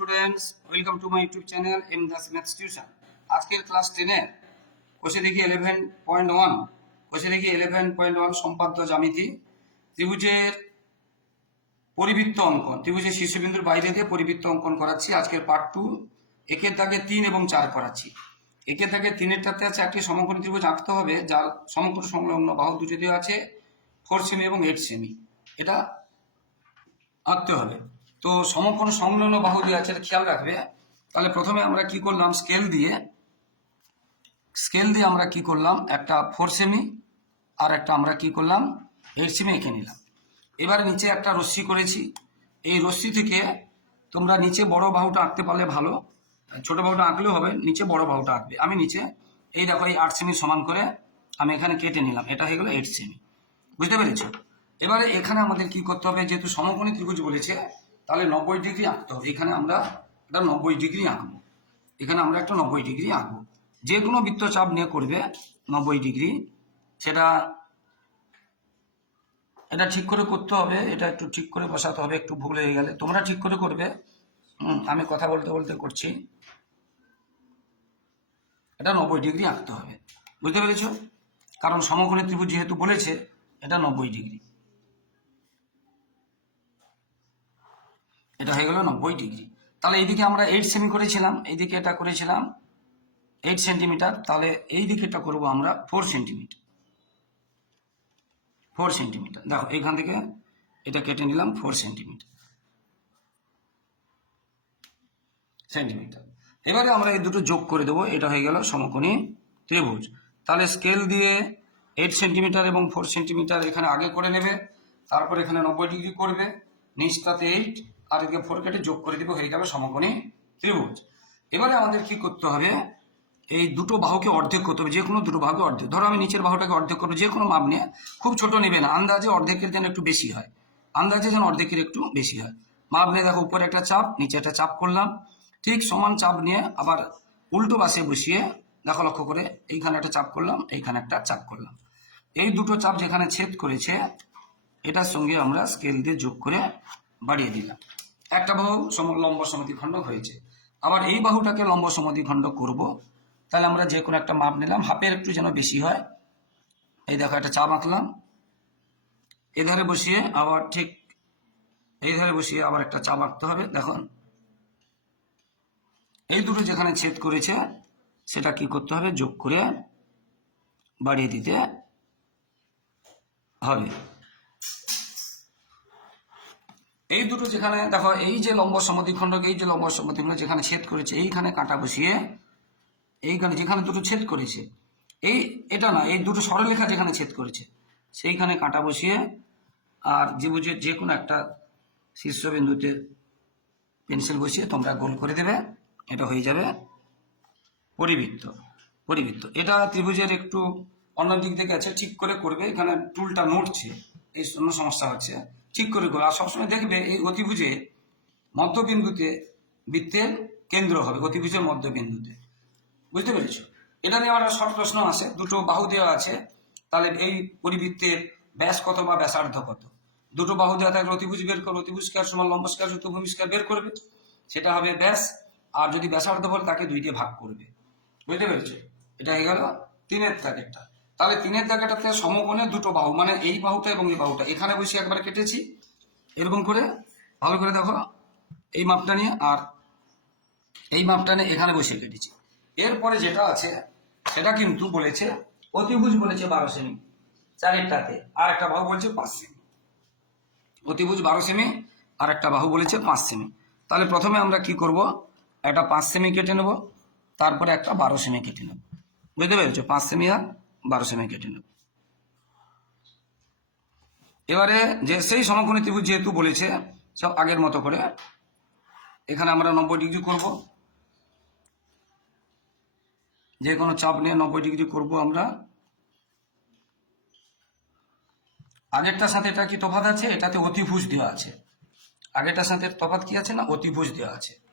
Students welcome to my YouTube channel M Das maths tuition আজকের class টেনের কোষে দেখি ইলেভেন পয়েন্ট ওয়ান কোষে দেখি ইলেভেন পয়েন্ট ওয়ান সম্পাদ্য জ্যামিতি। ত্রিভুজের পরিবৃত্ত অঙ্কন। ত্রিভুজের শীর্ষবিন্দুর বাইরে দিয়ে পরিবৃত্ত অঙ্কন করাচ্ছি। আজকের পার্ট টু একের দাগে তিন এবং চার করাচ্ছি। একের দাগে তিনেরটাতে আছে একটি সমকোণী ত্রিভুজ আঁকতে হবে, যার সমকোণ সংলগ্ন বাহু দুটো দেওয়া আছে ফোর সেমি এবং এইট সেমি এটা আঁকতে হবে। তো সমকোণ সংলগ্ন বাহু দিয়ে আছে খেয়াল রাখবে। তাহলে প্রথমে আমরা কি করলাম? স্কেল দিয়ে স্কেল দিয়ে আমরা কি করলাম? একটা ফোর সেমি আর একটা আমরা কি করলাম? এইট সেমি এঁকে নিলাম। এবার নিচে একটা রশ্মি করেছি। এই রশ্মি থেকে তোমরা নিচে বড় বাহুটা আঁকতে পারলে ভালো। ছোট বাহুটা আঁকলেও হবে, নিচে বড় বাহুটা আঁকবে। আমি নিচে, এই দেখো, এই আট সেমি সমান করে আমি এখানে কেটে নিলাম। এটা হয়ে গেলো এইট সেমি। বুঝতে পেরেছ? এবারে এখানে আমাদের কি করতে হবে? যেহেতু সমকোণী ত্রিভুজ বলেছে তাহলে নব্বই ডিগ্রি আঁকতে হবে। এখানে আমরা একটা নব্বই ডিগ্রি আঁকবো। এখানে আমরা একটা নব্বই ডিগ্রি আঁকবো। যে কোনো বৃত্তচাপ নিয়ে করবে নব্বই ডিগ্রি, সেটা এটা ঠিক করে করতে হবে, এটা একটু ঠিক করে বসাতে হবে, একটু ভুল হয়ে গেলে। তোমরা ঠিক করে করবে। আমি কথা বলতে বলতে করছি। এটা নব্বই ডিগ্রি আঁকতে হবে। বুঝতে পেরেছ? কারণ সমকোণী ত্রিভুজ যেহেতু বলেছে, এটা নব্বই ডিগ্রি। এটা হয়ে গেল নব্বই ডিগ্রি। তাহলে এইদিকে আমরা এইট সেমি করেছিলাম, এইদিকে এটা করেছিলাম এইট সেন্টিমিটার তাহলে এই দিকে এটা করব আমরা ফোর সেন্টিমিটার ফোর সেন্টিমিটার দেখো এইখান থেকে এটা কেটে নিলাম ফোর সেন্টিমিটার সেন্টিমিটার এবারে আমরা এই দুটো যোগ করে দেবো, এটা হয়ে গেল সমকোণী ত্রিভুজ। তাহলে স্কেল দিয়ে এইট সেন্টিমিটার এবং ফোর সেন্টিমিটার এখানে আগে করে নেবে, তারপর এখানে নব্বই ডিগ্রি করবে, নিচটাতে এইট আর এদিকে ফোর কেটে যোগ করে দেবে, হয়ে যাবে সমকোণী ত্রিভুজ। এবারে আমাদের কি করতে হবে? এই দুটো বাহুকে অর্ধেক করতে হবে, যে কোনো দুটো বাহুকে অর্ধেক। ধরো আমি নিচের বাহুটাকে অর্ধেক করব, যে কোনো মাপ নিয়ে। খুব ছোট নেবে না, আন্দাজে অর্ধেকের যেন একটু বেশি হয়। আন্দাজে যেন অর্ধেকের একটু বেশি হয়। মাপ নিয়ে দেখো, উপরে একটা চাপ, নিচে একটা চাপ করলাম। ঠিক সমান চাপ নিয়ে আবার উল্টো পাশে বসিয়ে দেখো লক্ষ্য করে, এইখানে একটা চাপ করলাম, এইখানে একটা চাপ করলাম। এই দুটো চাপ যেখানে ছেদ করেছে, এটার সঙ্গে আমরা স্কেল দিয়ে যোগ করে বাড়িয়ে দিলাম। একটা বাহু লম্ব সমদ্বিখণ্ড হয়েছে। আবার এই বাহুটাকে লম্ব সমদ্বিখণ্ড করব। তাহলে আমরা যে কোনো একটা মাপ নিলাম, হাফের একটু যেন বেশি হয়। এই দেখো, একটা চাপ আঁকলাম। এধারে বসিয়ে আবার ঠিক এই ধারে বসিয়ে আবার একটা চাপ আঁকতে হবে। দেখুন। এই দুটো যেখানে ছেদ করেছে, সেটা কি করতে হবে? যোগ করে বাড়িয়ে দিতে হবে। এই দুটো যেখানে, দেখো, এই যে লম্ব সমদ্বিখণ্ডক এই যে লম্ব সমদ্বিখণ্ড যেখানে ছেদ করেছে, এইখানে কাঁটা বসিয়ে এইখানে যেখানে দুটো ছেদ করেছে, এই, এটা না, এই দুটো সরলরেখা যেখানে ছেদ করেছে, সেইখানে কাঁটা বসিয়ে আর ত্রিভুজের যে কোনো একটা শীর্ষবিন্দুতে পেন্সিল বসিয়ে তোমরা গোল করে দেবে, এটা হয়ে যাবে পরিবৃত্ত পরিবৃত্ত। এটা ত্রিভুজের একটু অন্য দিক থেকে আছে, ঠিক করে করবে, এখানে টুলটা নড়ছে, এই জন্য সমস্যা হচ্ছে। ঠিক করে করবে আর সবসময় দেখবে এই অতিভুজে মধ্যবিন্দুতে বৃত্তের কেন্দ্র হবে, অতিভুজের মধ্যবিন্দুতে। বুঝতে পেরেছ? এটা নিয়ে আমার শর্ট প্রশ্ন আছে, দুটো বাহু দেওয়া আছে। তাহলে এই পরিবৃত্তের ব্যাস কত বা ব্যাসার্ধ কত? দুটো বাহু দেওয়া থাকলে অতিভুজ বের করো অতিভুজ স্কয়ার সমান লম্ব স্কয়ার যুক্ত ভূমি স্কয়ার বের করবে। সেটা হবে ব্যাস, আর যদি ব্যাসার্ধ বল তাকে দুই দিয়ে ভাগ করবে। বুঝতে পেরেছ? এটা হয়ে গেল তিনের দাগেরটা তাহলে তিনের জায়গাটাতে সমকোণে দুটো বাহু মানে এই বাহুটা এবং এই বাহুটা। এখানে বসে একবারে কেটেছি, এরকম করে, ভালো করে দেখো, এই মাপটা নিয়ে আর এই মাপটা নিয়ে এখানে বসে কেটেছি। এরপরে যেটা আছে, সেটা কিন্তু বলেছে, অতিভুজ বলেছে বারো সেমি, চারেরটাতে আর একটা বাহু বলেছে পাঁচ সেমি। অতিভুজ বারো সেমি আর একটা বাহু বলেছে পাঁচ সেমি। তাহলে প্রথমে আমরা কি করব? একটা পাঁচ সেমি কেটে নেব, তারপরে একটা বারো সেমি কেটে নেব। বুঝতে পেরেছ? পাঁচ সেমি আর বারো সেমি কেটে নেব। এবারে যে সেই সমকোণী ত্রিভুজ যেহেতু বলেছে, সব আগের মতো করে এখানে আমরা নব্বই ডিগ্রি করব। যে কোনো চাপ নিয়ে নব্বই ডিগ্রি করব আমরা। আগেরটার সাথে এটা কি তফাত আছে? এটাতে অতিভুজ দেওয়া আছে। আগেরটার সাথে তফাত কি আছে না? অতিভুজ দেওয়া আছে।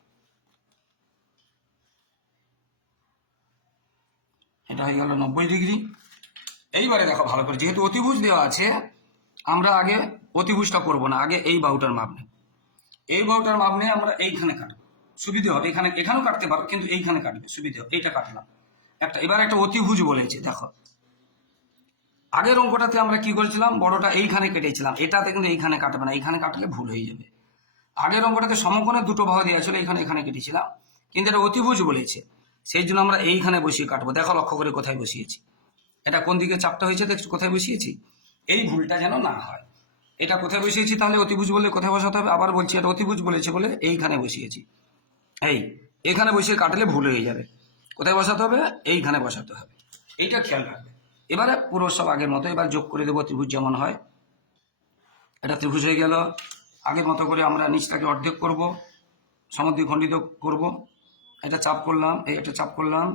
এটা হয়ে গেল নব্বই ডিগ্রি। এইবারে দেখো ভালো করে, যেহেতু অতিভুজ দেওয়া আছে, আমরা আগে অতিভুজটা করব না, আগে এই বাহুটার মাপ নেব এই বাহুটার মাপ নিয়ে আমরা এইখানে কাটবো। সুবিধে হবে, এখানে, এখানেও কাটতে পারো, কিন্তু এইখানে কাটবে, সুবিধে হবে এইটা কাটলাম। একটা, এবার একটা অতিভুজ বলেছে, দেখো। আগের অঙ্কটাতে আমরা কি করেছিলাম, বড়টা এইখানে কেটেছিলাম, এটাতে কিন্তু এইখানে কাটবে না, এইখানে কাটলে ভুল হয়ে যাবে। আগের অঙ্কটাতে সমকোণে দুটো ভাগ দেওয়া ছিল, এখানে এখানে কেটেছিলাম, কিন্তু এটা অতিভুজ বলেছে। সেই জন্য আমরা এইখানে বসিয়ে কাটবো। দেখো লক্ষ্য করে কোথায় বসিয়েছি। এটা কোন দিকে চাপটা হয়েছে দেখছ কোথায় বসিয়েছি? এই ভুলটা যেন না হয়। এটা কোথায় বসিয়েছি তাহলে অতিভুজ বললে কোথায় বসাতে হবে? আবার বলছি, এটা অতিভুজ বলেছে বলে এইখানে বসিয়েছি। এই, এখানে বসিয়ে কাটলে ভুল হয়ে যাবে। কোথায় বসাতে হবে? এইখানে বসাতে হবে। এইটা খেয়াল রাখবে। এবারে পুরো সব আগের মতো এবার যোগ করে দেবো ত্রিভুজ যেমন হয়। এটা ত্রিভুজ হয়ে গেল। আগের মতো করে আমরা নিচটাকে অর্ধেক করব, সমদ্বিখণ্ডিত করব। এটা চাপ করলাম, এই একটা চাপ করলাম।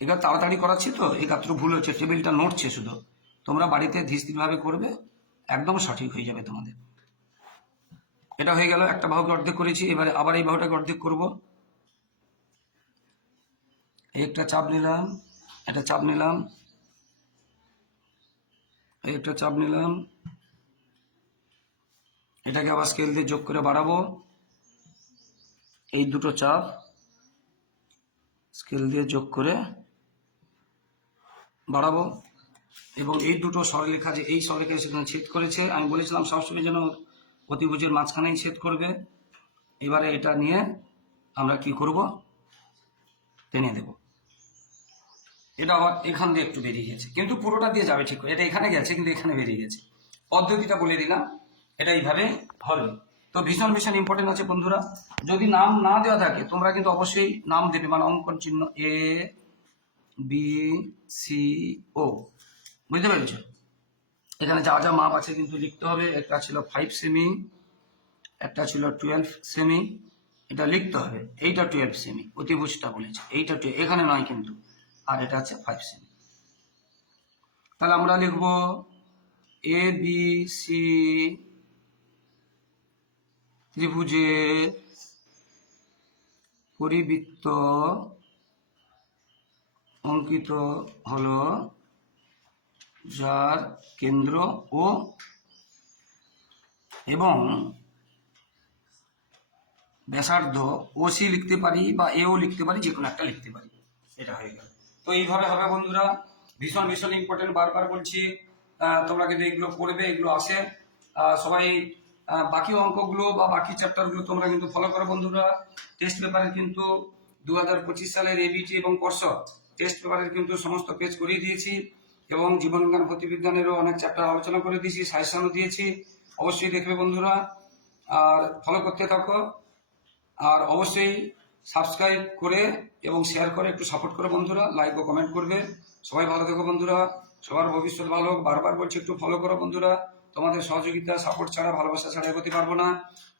এটা তাড়াতাড়ি করাচ্ছি তো, এই গাত্র ভুল হচ্ছে, টেবিলটা নড়ছে শুধু। তোমরা বাড়িতে ধীরস্থিরভাবে করবে, একদম সঠিক হয়ে যাবে তোমাদের। এটা হয়ে গেল, একটা বাহুকে অর্ধেক করেছি, এবারে আবার এই বাহুটাকে অর্ধেক করব। একটা চাপ নিলাম, একটা চাপ নিলাম, একটা চাপ নিলাম। এটাকে আবার স্কেল দিয়ে যোগ করে বাড়াবো। এই দুটো চাপ স্কেল দিয়ে যোগ করে বাড়াবো এবং এই দুটো সরলরেখা যে এই সরলরেখা সেখানে ছেদ করেছে, আমি বলেছিলাম সবসময় যেন অতিভুজের মাঝখানেই ছেদ করবে। এবারে এটা নিয়ে আমরা কি করব? টেনে দেব এটা আবার এখান দিয়ে একটু বেরিয়ে গেছে। কিন্তু পুরোটা দিয়ে যাবে ঠিক এটা এখানে গেছে, কিন্তু এখানে বেরিয়ে গেছে। পদ্ধতিটা বলে দিলাম। এটা এইভাবে হবে তো ভীষণ ভীষণ ইম্পর্টেন্ট আছে বন্ধুরা। যদি নাম না দেওয়া থাকে, তোমরা কিন্তু অবশ্যই নাম দেবে মানে অঙ্কন চিহ্ন এ বি সি ও বুঝতে পেরেছ? এখানে যা যা মাপ আছে কিন্তু লিখতে হবে। একটা ছিল ফাইভ সেমি একটা ছিল টুয়েলভ সেমি এটা লিখতে হবে। এইটা টুয়েলভ সেমি অতিভুজটা বলেছে। এইটা এখানে নয় কিন্তু, আর এটা আছে ফাইভ সেমি তাহলে আমরা লিখব এ বি সি ত্রিভুজের পরিবৃত্ত অঙ্কিত হলো যার কেন্দ্র ও এবং ব্যাসার্ধ ও সি লিখতে পারি বা এও লিখতে পারি যে কোনো একটা লিখতে পারি। এটা হয়ে গেল। তো এইভাবে হবে বন্ধুরা, ভীষণ ভীষণ ইম্পর্টেন্ট বারবার বলছি তোমরা কিন্তু এগুলো করবে, এগুলো আসে। সবাই বাকি অঙ্কগুলো বা বাকি চ্যাপ্টারগুলো তোমরা কিন্তু ফলো করো বন্ধুরা। টেস্ট পেপারে কিন্তু দু হাজার পঁচিশ সালের এবিটি এবং পর্ষদ টেস্ট পেপারের কিন্তু সমস্ত পেজ করিয়ে দিয়েছি এবং জীবনবিজ্ঞান প্রতিবিজ্ঞানেরও অনেক চ্যাপ্টার আলোচনা করে দিয়েছি সাজেশনও দিয়েছি। অবশ্যই দেখবে বন্ধুরা। আর ফলো করতে থাকো। আর অবশ্যই সাবস্ক্রাইব করে এবং শেয়ার করে, একটু সাপোর্ট করো বন্ধুরা। লাইক ও কমেন্ট করবে। সবাই ভালো থেকো বন্ধুরা। সবার ভবিষ্যৎ ভালো বারবার বলছি, একটু ফলো করো বন্ধুরা। তোমাদের সহযোগিতা সাপোর্ট ছাড়া, ভালোবাসা ছাড়া এগোতে পারব না।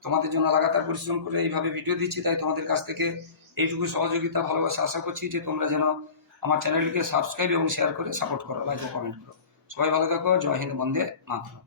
তোমাদের জন্য লাগাতার পরিশ্রম করে এইভাবে ভিডিও দিচ্ছি, তাই তোমাদের কাছ থেকে এইটুকু সহযোগিতা, ভালোবাসা আশা করছি যে তোমরা যেন আমার চ্যানেলকে সাবস্ক্রাইব এবং শেয়ার করে সাপোর্ট করো লাইক ও কমেন্ট করো। সবাই ভালো থাকো, জয় হিন্দ, বন্দে মাতরম।